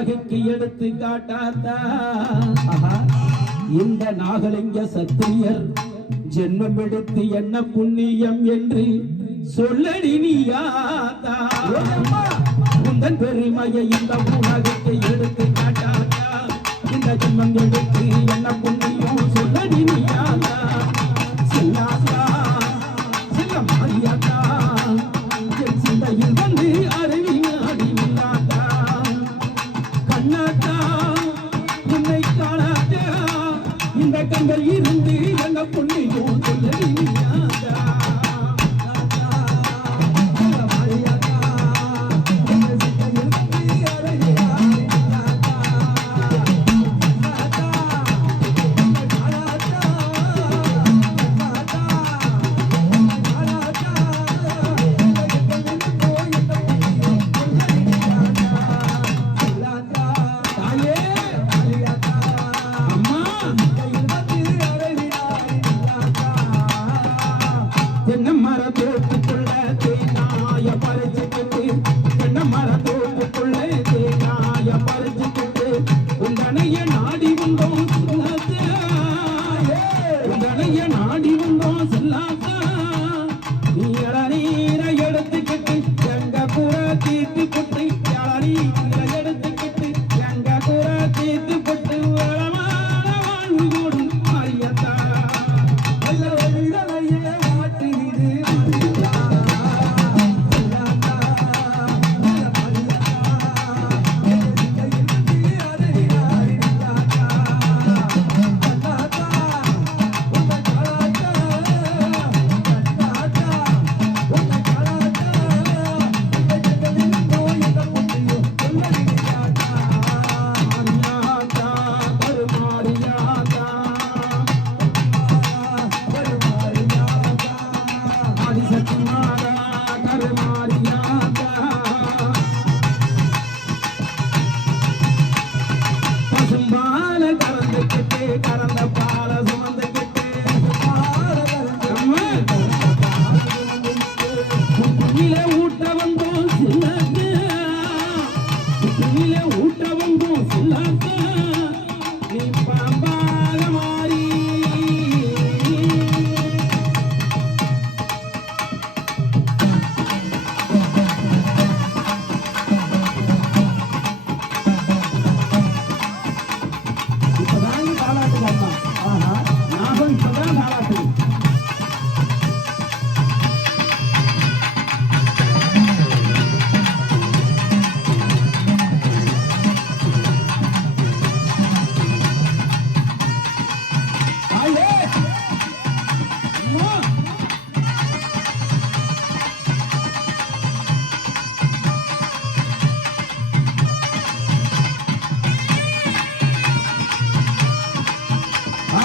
உலகுக்கு எடுத்து காட்டாத்தா இந்த நாகலிங்க சத்திரியர் ஜென்மம் எடுத்து என்ன புண்ணியம் என்று சொல்லடி நீயாதா உந்தன் பெருமையை இந்த உலகுக்கு எடுத்து காட்டாத்தா இந்த ஜென்மம் எடுத்து என்ன புண்ணியம்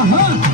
Aham.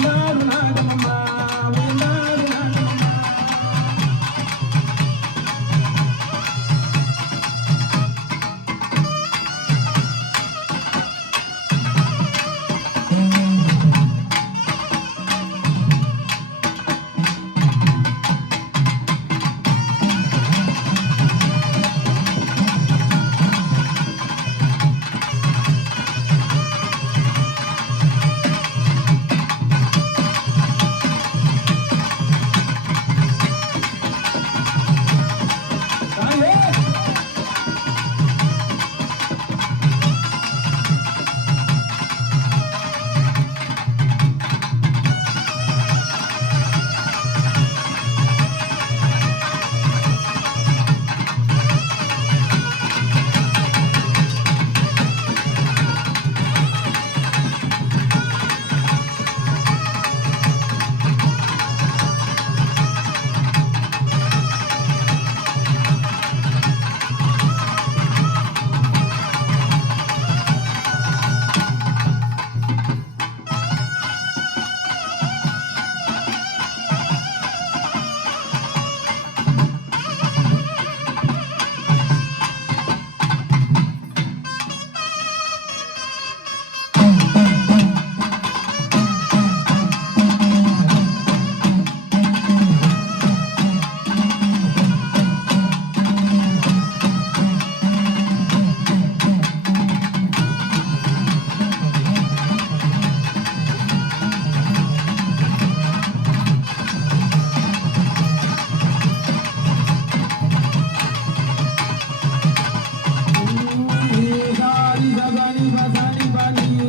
எல்லாரும் நாங்கள் Yeah.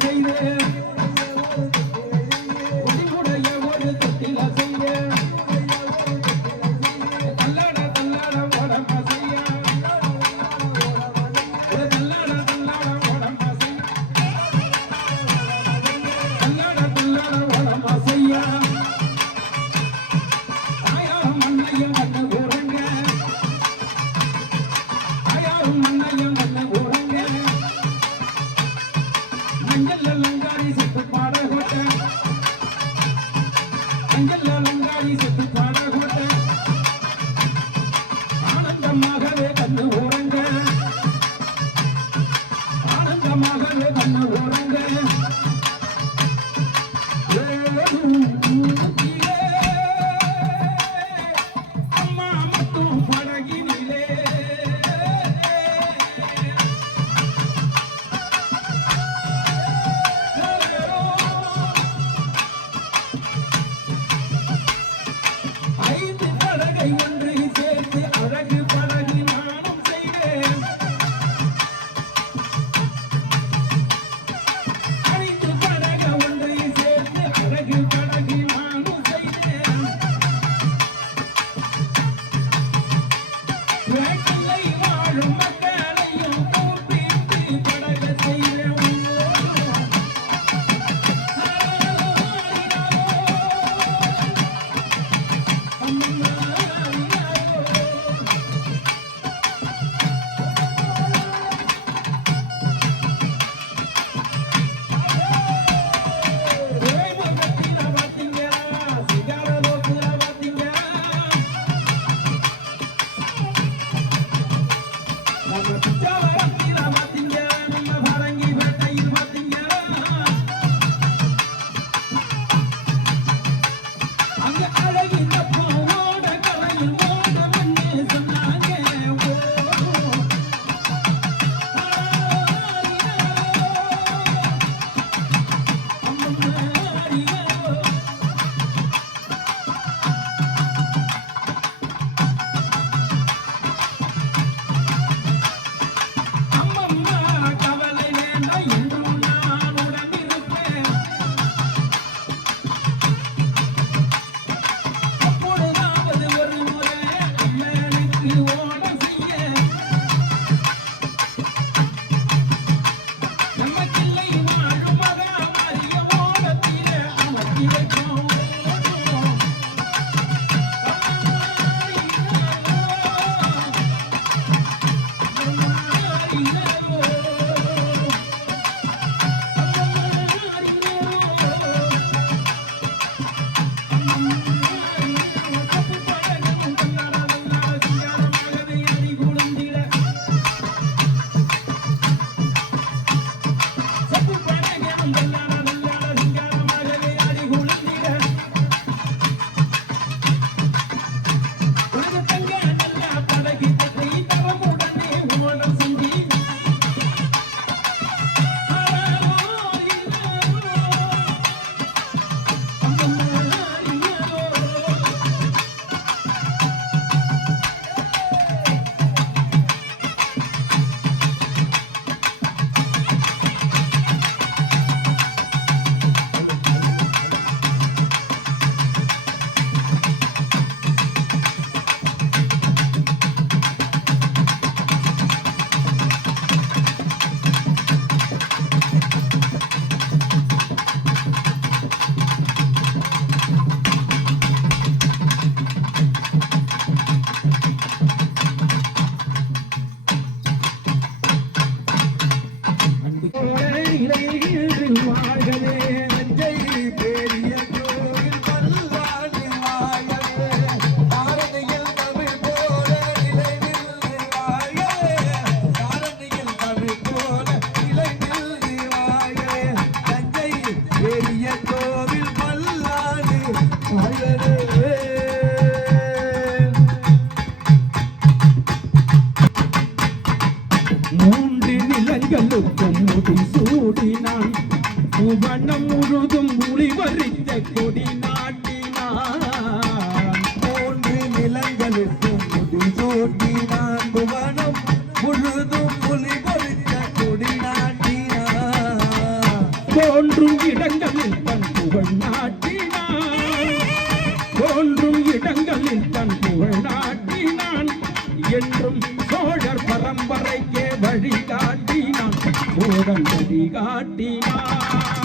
செய்தேன் ஆனந்தமாகவே கண்ணு Thank you. 아, 하이라이트. பூதம் கதி காட்டினார்.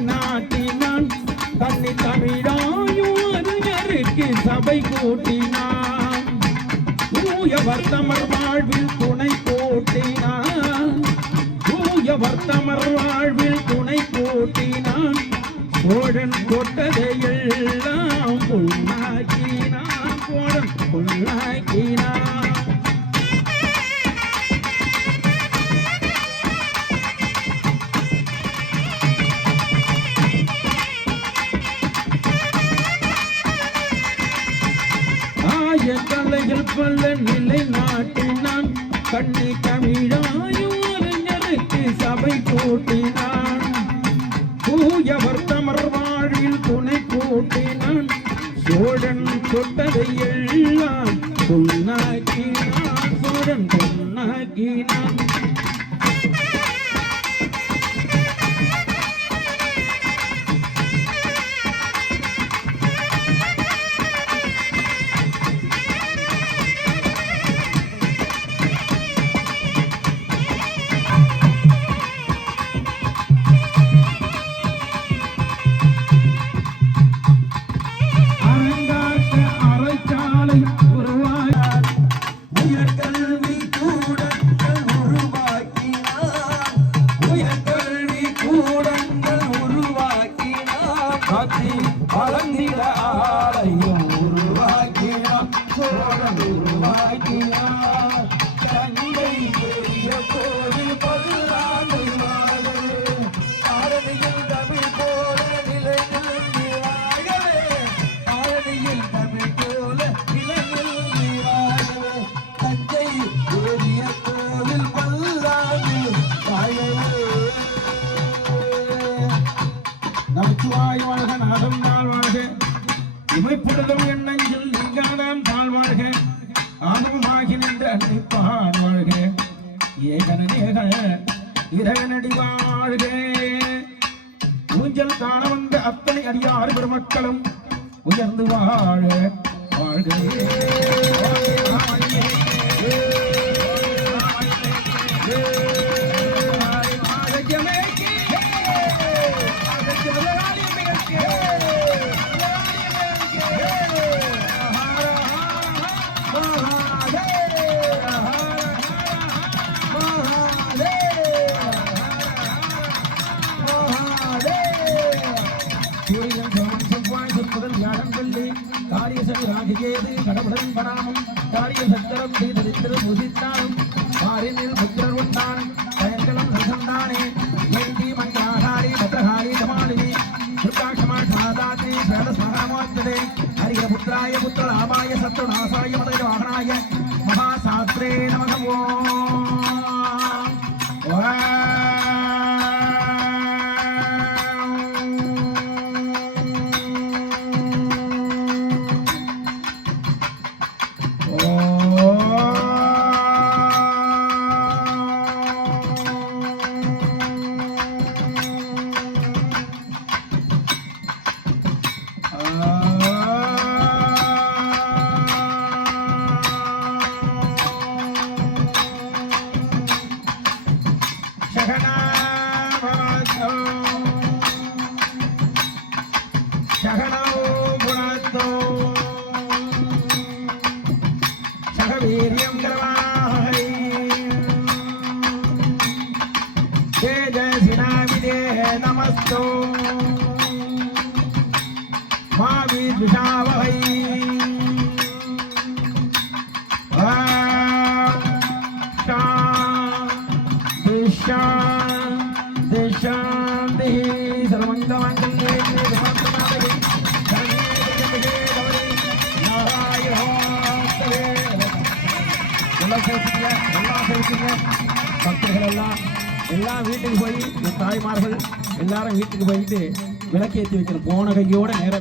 நாட்டினான். தன்னை தமிழாயுருக்கு சபை கூட்டினான். தூய வர்த்தமர் வாழ்வில் துணை போட்டினான் தூய வர்த்தமர் வாழ்வில் துணை போட்டினான் சோழன் கொட்டதே கண்ணி தமிழாயும் அறிஞருக்கு சபை கூட்டினான். தூயவர் தமர் வாழ்வில் துணை கூட்டினான். சோழன் சொட்டதை எல்லாம் பொன்னாக்கினான். சோழன் பொன்னாக்கினான். எல்லாம் வீட்டுக்கு போய் என் தாய்மார்கள் எல்லாரும் வீட்டுக்கு போயிட்டு விளக்கேற்றி வைக்கணும். போன கையோட நேரம்